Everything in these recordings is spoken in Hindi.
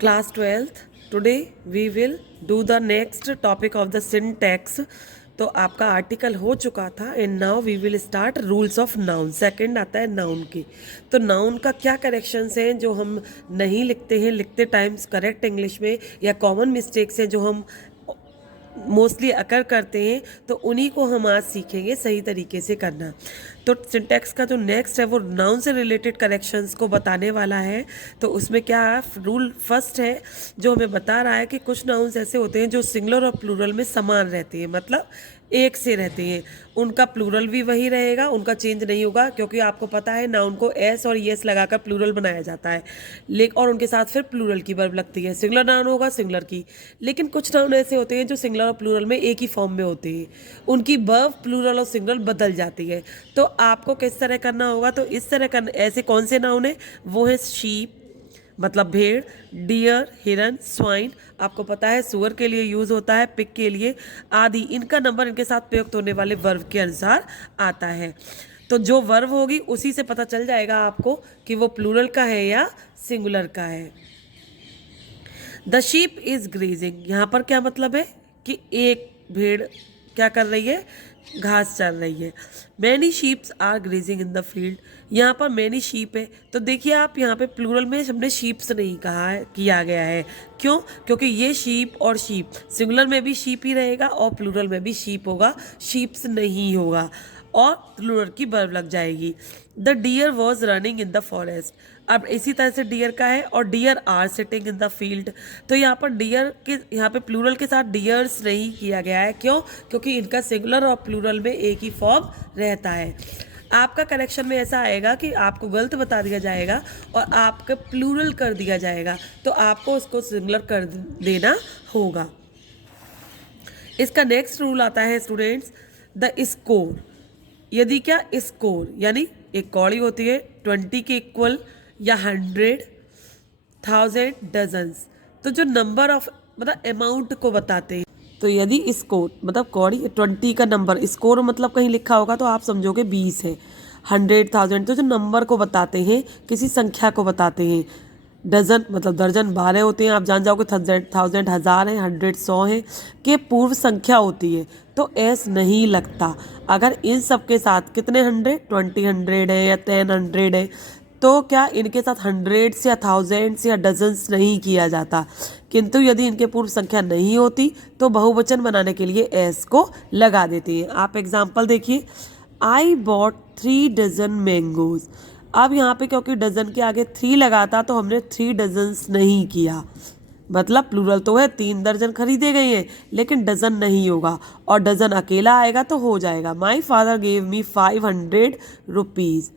Class 12th. Today we will do the next topic of the syntax. तो आपका आर्टिकल हो चुका था and now we will start rules of noun. Second आता है नाउन की. तो नाउन का क्या करेक्शंस हैं जो हम नहीं लिखते हैं लिखते टाइम्स करेक्ट इंग्लिश में, या कॉमन मिस्टेक्स हैं जो हम मोस्टली अकर करते हैं, तो उन्हीं को हम आज सीखेंगे सही तरीके से करना. तो सिंटैक्स का जो नेक्स्ट है वो नाउन से रिलेटेड करेक्शंस को बताने वाला है. तो उसमें क्या रूल फर्स्ट है जो हमें बता रहा है कि कुछ नाउन्स ऐसे होते हैं जो सिंगुलर और प्लूरल में समान रहते हैं, मतलब एक से रहते हैं. उनका प्लूरल भी वही रहेगा, उनका चेंज नहीं होगा, क्योंकि आपको पता है नाउन को एस और येस लगाकर प्लूरल बनाया जाता है. और उनके साथ फिर प्लूरल की वर्ब लगती है. सिंगुलर नाउन होगा सिंगुलर की. लेकिन कुछ नाउन ऐसे होते हैं जो सिंगुलर और प्लूरल में एक ही फॉर्म में होते हैं, उनकी वर्ब प्लूरल और सिंगुलर बदल जाती है. तो आपको किस तरह करना होगा, तो इस तरह करना. ऐसे कौन से नाउन है, वो है शीप मतलब भेड़, डियर हिरन, स्वाइन आपको पता है सुअर के लिए यूज़ होता है, पिग के लिए आदि. इनका नंबर इनके साथ प्रयुक्त होने वाले वर्ब के अनुसार आता है. तो जो वर्ब होगी उसी से पता चल जाएगा आपको कि वो प्लूरल का है या सिंगुलर का है. द शीप इज ग्रेजिंग, यहाँ पर क्या मतलब है कि एक भेड़ क्या कर रही है, घास चल रही है. Many sheeps are grazing in the field, यहाँ पर मैनी शीप है. तो देखिए आप यहाँ पे प्लूरल में हमने शीप्स नहीं कहा है, किया गया है. क्यों? क्योंकि ये शीप और शीप सिंगुलर में भी शीप ही रहेगा और प्लूरल में भी शीप होगा, शीप्स नहीं होगा और प्लूरल की वर्ब लग जाएगी. The deer was running in the forest. अब इसी तरह से डियर का है और deer are sitting in the field. तो यहाँ पर डियर के यहाँ पे प्लूरल के साथ डियर्स नहीं किया गया है. क्यों? क्योंकि इनका सिंगुलर और प्लूरल में एक ही फॉर्म रहता है. आपका करेक्शन में ऐसा आएगा कि आपको गलत बता दिया जाएगा और आपका प्लूरल कर दिया जाएगा, तो आपको उसको सिंगुलर कर देना होगा. इसका नेक्स्ट रूल आता है स्टूडेंट्स, द स्कोर. यदि क्या स्कोर यानी एक कौड़ी होती है 20 के इक्वल या 100, 1000, डजन्स, तो जो नंबर ऑफ मतलब अमाउंट को बताते हैं. तो यदि स्कोर मतलब कौड़ी 20 का नंबर, स्कोर मतलब कहीं लिखा होगा तो आप समझोगे 20 है. 100, 1000 तो जो नंबर को बताते हैं, किसी संख्या को बताते हैं. डजन मतलब दर्जन 12 होते हैं, आप जान जाओगे. 1000 हज़ार है, 100 100 है के पूर्व संख्या होती है, तो एस नहीं लगता. अगर इन सब के साथ कितने 100, 20 100 है या 10 100 है, तो क्या इनके साथ 100 या 1000 या डजन्स नहीं किया जाता. किंतु यदि इनके पूर्व संख्या नहीं होती तो बहुवचन बनाने के लिए एस को लगा देते हैं. आप एग्जाम्पल देखिए, आई बॉट 3 डजन मैंगोज. अब यहाँ पे क्योंकि डजन के आगे 3 लगा था तो हमने 3 डजन्स नहीं किया, मतलब प्लूरल तो है 3 दर्जन खरीदे गए हैं, लेकिन डजन नहीं होगा और डजन अकेला आएगा तो हो जाएगा. My father gave me 500 rupees.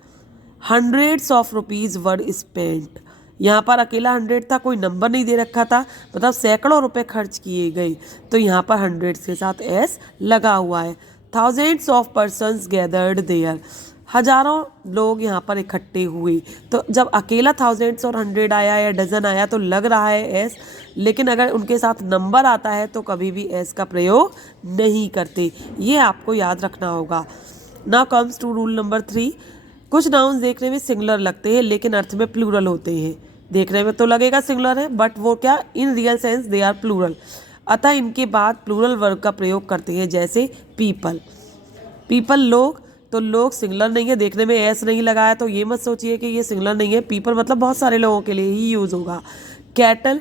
Hundreds of rupees were spent. यहाँ पर अकेला 100 था, कोई नंबर नहीं दे रखा था, मतलब सैकड़ों रुपए खर्च किए गए, तो यहाँ पर हंड्रेड्स के साथ एस लगा हुआ है. Thousands of persons gathered there. हजारों लोग यहाँ पर इकट्ठे हुए. तो जब अकेला थाउजेंड्स और 100 आया या डजन आया तो लग रहा है एस, लेकिन अगर उनके साथ नंबर आता है तो कभी भी एस का प्रयोग नहीं करते. ये आपको याद रखना होगा. Now comes to rule number 3. कुछ नाउन्स देखने में सिंगुलर लगते हैं लेकिन अर्थ में प्लूरल होते हैं. देखने में तो लगेगा सिंगुलर है बट वो क्या, in real sense they are plural. अतः इनके बाद प्लूरल वर्ब का प्रयोग करते हैं. जैसे पीपल. पीपल लोग, तो लोग सिंगुलर नहीं है, देखने में एस नहीं लगाया तो ये मत सोचिए कि ये सिंगुलर नहीं है. पीपल मतलब बहुत सारे लोगों के लिए ही यूज़ होगा. कैटल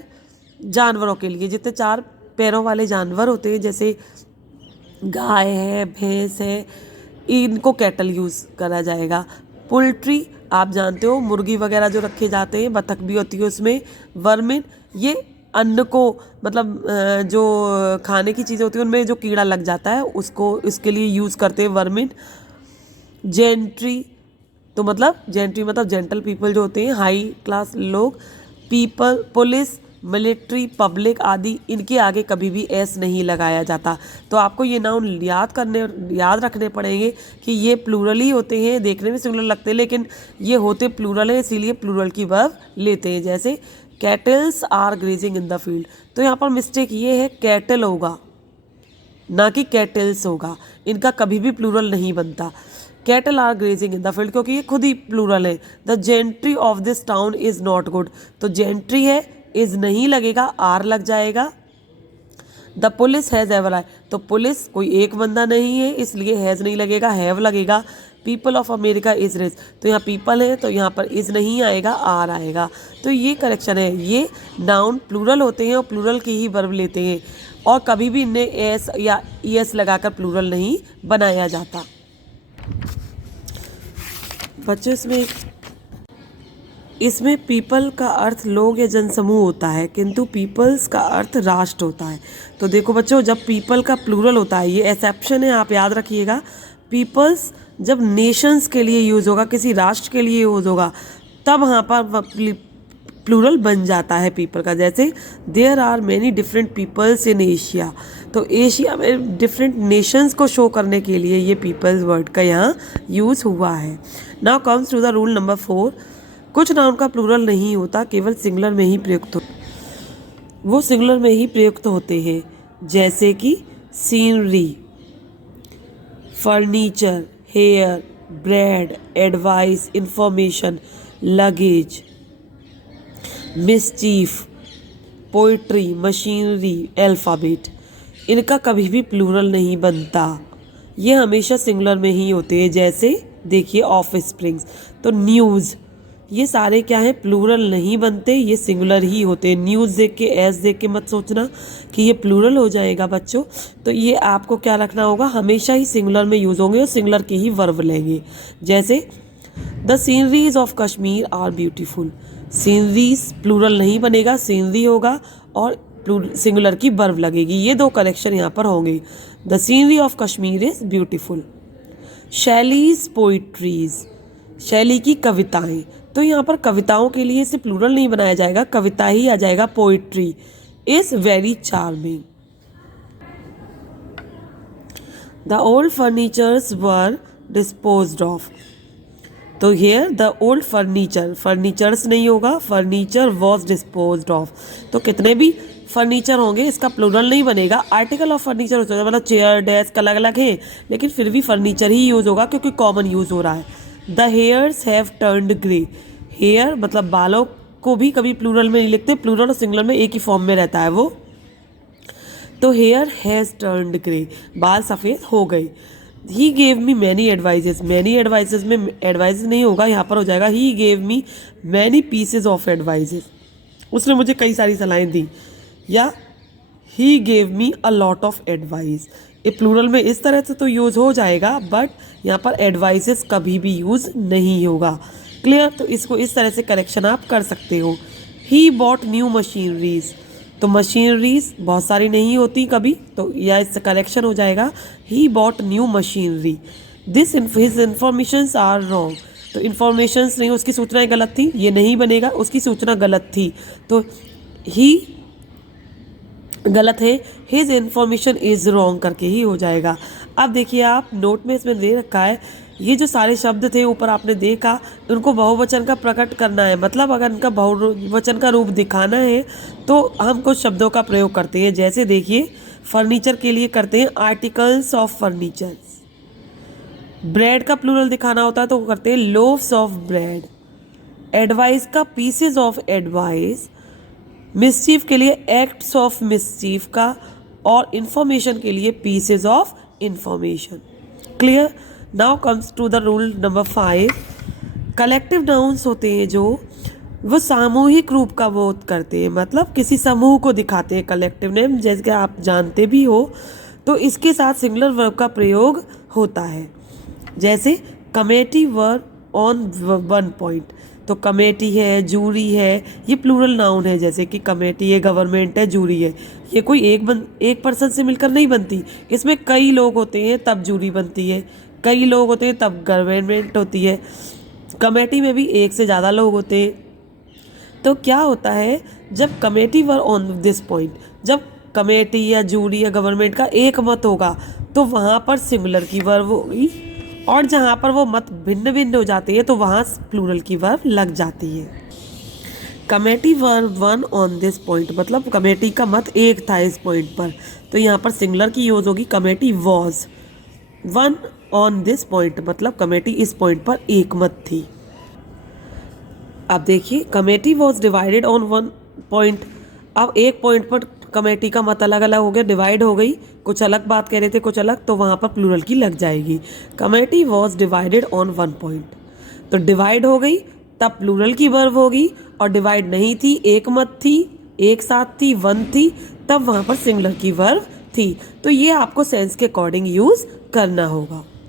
जानवरों के लिए, जितने 4 पैरों वाले जानवर होते हैं जैसे गाय है, भैंस है, इनको कैटल यूज़ करा जाएगा. पोल्ट्री आप जानते हो, मुर्गी वगैरह जो रखे जाते हैं, बतख भी होती है उसमें. वर्मिन ये अन्न को मतलब जो खाने की चीज़ें होती हैं उनमें जो कीड़ा लग जाता है उसको इसके लिए यूज़ करते हैं वर्मिन. जेंट्री तो मतलब जेंट्री मतलब जेंटल पीपल जो होते हैं, हाई क्लास लोग. पीपल, पुलिस, मिलिट्री, पब्लिक आदि, इनके आगे कभी भी एस नहीं लगाया जाता. तो आपको ये नाउन याद रखने पड़ेंगे कि ये प्लूरल ही होते हैं, देखने में सिंगुलर लगते हैं लेकिन ये होते प्लूरल है, इसीलिए प्लूरल की वर्ब लेते हैं. जैसे cattles are grazing in the field, तो यहाँ पर मिस्टेक ये है, कैटल होगा ना कि कैटल्स होगा. इनका कभी भी प्लूरल नहीं बनता. Cattle are grazing in the field क्योंकि ये खुद ही प्लूरल है. The gentry of this town is not good, तो जेंट्री है इज नहीं लगेगा, आर लग जाएगा। The police has ever I, तो पुलिस कोई एक बंदा नहीं है इसलिए हैज़ नहीं लगेगा, हैव लगेगा। People of America is rich, तो यहाँ पीपल है तो यहाँ पर इज नहीं आएगा, आर आएगा। तो ये करेक्शन है। ये नाउन प्लूरल होते हैं और प्लूरल के ही वर्ब लेते हैं और कभी भी इन्हें एस या ईएस लगाकर प्लूरल नहीं बनाया जाता। बच्चों इसमें पीपल का अर्थ लोग या जनसमूह होता है, किंतु पीपल्स का अर्थ राष्ट्र होता है। तो देखो बच्चों, जब पीपल का प्लूरल होता है, ये एक्सेप्शन है, आप याद रखिएगा। पीपल्स जब नेशंस के लिए यूज़ होगा, किसी राष्ट्र के लिए यूज़ होगा, तब वहाँ पर प्लूरल बन जाता है पीपल का। जैसे there are many different peoples in Asia, तो एशिया में डिफरेंट नेशंस को शो करने के लिए ये पीपल्स वर्ड का यहाँ यूज़ हुआ है। Now comes to the rule number 4। कुछ नाउन का प्लूरल नहीं होता, केवल सिंगुलर में ही प्रयुक्त वो सिंगुलर में ही प्रयुक्त होते हैं। जैसे कि scenery, furniture, hair, bread, advice, information, luggage, mischief, poetry, machinery, alphabet. इनका कभी भी प्लूरल नहीं बनता, ये हमेशा सिंगुलर में ही होते हैं। जैसे देखिए ऑफ स्प्रिंग्स, तो न्यूज़, ये सारे क्या है, प्लूरल नहीं बनते, ये सिंगुलर ही होते हैं। न्यूज़ देख के एस देख के मत सोचना कि ये प्लूरल हो जाएगा बच्चों। तो ये आपको क्या रखना होगा, हमेशा ही सिंगुलर में यूज़ होंगे और सिंगुलर के ही वर्ब लेंगे। जैसे the sceneries of Kashmir are beautiful, sceneries plural नहीं बनेगा, सीनरी होगा और सिंगुलर की वर्ब लगेगी। ये दो करेक्शन यहाँ पर होंगे। The scenery of Kashmir is beautiful. Shelley's poetries, शैली की कविताएं, तो यहाँ पर कविताओं के लिए इसे प्लूरल नहीं बनाया जाएगा, कविता ही आ जाएगा। Poetry is very charming. The old furnitures were disposed off, तो here the old furniture, furnitures नहीं होगा, फर्नीचर वॉज डिस्पोज्ड ऑफ। तो कितने भी फर्नीचर होंगे इसका प्लूरल नहीं बनेगा। आर्टिकल ऑफ फर्नीचर हो सकता है, मतलब चेयर डेस्क अलग अलग है, लेकिन फिर भी फर्नीचर ही यूज़ होगा क्योंकि कॉमन यूज़ हो रहा है। The hairs have turned grey, hair मतलब बालों को भी कभी प्लूरल में नहीं लिखते, प्लूरल और सिंगुलर में एक ही फॉर्म में रहता है वो। तो हेयर हैज़ टर्न्ड ग्रे, बाल सफ़ेद हो गए। He gave me many advises, many advises में एडवाइजेस नहीं होगा, यहाँ पर हो जाएगा he gave me many pieces of advises, उसने मुझे कई सारी सलाहें दी। या he gave me a lot of advice, ये प्लूरल में इस तरह से तो यूज़ हो जाएगा, बट यहाँ पर एडवाइसेस कभी भी यूज़ नहीं होगा। क्लियर? तो इसको इस तरह से करेक्शन आप कर सकते हो। ही बॉट न्यू मशीनरीज, तो मशीनरीज बहुत सारी नहीं होती कभी, तो या इससे करेक्शन हो जाएगा he bought new machinery. This his informations are wrong, तो इन्फॉर्मेशंस नहीं, उसकी सूचनाएं गलत थी, ये नहीं बनेगा, उसकी सूचना गलत थी, तो ही गलत है, हिज इन्फॉर्मेशन इज़ रॉन्ग करके ही हो जाएगा। अब देखिए आप नोट में इसमें दे रखा है, ये जो सारे शब्द थे ऊपर आपने देखा, उनको बहुवचन का प्रकट करना है, मतलब अगर इनका बहुवचन का रूप दिखाना है तो हम कुछ शब्दों का प्रयोग करते हैं। जैसे देखिए फर्नीचर के लिए करते हैं आर्टिकल्स ऑफ फर्नीचर, ब्रेड का प्लूरल दिखाना होता है तो करते हैं लोव्स ऑफ ब्रेड, एडवाइस का पीसेज ऑफ एडवाइस, मिसचीफ के लिए एक्ट्स ऑफ मिसचीफ का, और इंफॉर्मेशन के लिए pieces of information. Clear? Now comes to the rule number 5। Collective nouns होते हैं जो वो सामूहिक रूप का बोध करते हैं, मतलब किसी समूह को दिखाते हैं। कलेक्टिव नेम जैसे कि आप जानते भी हो, तो इसके साथ सिंगुलर वर्ब का प्रयोग होता है। जैसे committee were on one point, तो कमेटी है, जूरी है, ये प्लूरल नाउन है। जैसे कि कमेटी है, गवर्नमेंट है, जूरी है, ये कोई एक पर्सन से मिलकर नहीं बनती, इसमें कई लोग होते हैं तब जूरी बनती है, कई लोग होते हैं तब गवर्नमेंट होती है। कमेटी में भी एक से ज़्यादा लोग होते हैं। तो क्या होता है, जब committee were on this point, जब कमेटी या जूरी या गवर्नमेंट का एक मत होगा तो वहाँ पर सिंगुलर की वर्ब होगी, और जहाँ पर वो मत भिन्न भिन्न हो जाती है तो वहाँ प्लूरल की वर्ब लग जाती है। Committee were one on this point, मतलब कमेटी का मत एक था इस पॉइंट पर, तो यहाँ पर सिंगुलर की यूज होगी committee was one on this point, मतलब कमेटी इस पॉइंट पर एक मत थी। अब देखिए committee was divided on one point. अब एक पॉइंट पर कमेटी का मत अलग अलग हो गया, डिवाइड हो गई, कुछ अलग बात कह रहे थे कुछ अलग, तो वहाँ पर प्लूरल की लग जाएगी। Committee was divided on 1 point, तो डिवाइड हो गई तब प्लूरल की वर्ब होगी, और डिवाइड नहीं थी, एक मत थी, एक साथ थी, वन थी, तब वहाँ पर सिंगुलर की वर्ब थी। तो ये आपको सेंस के अकॉर्डिंग यूज़ करना होगा।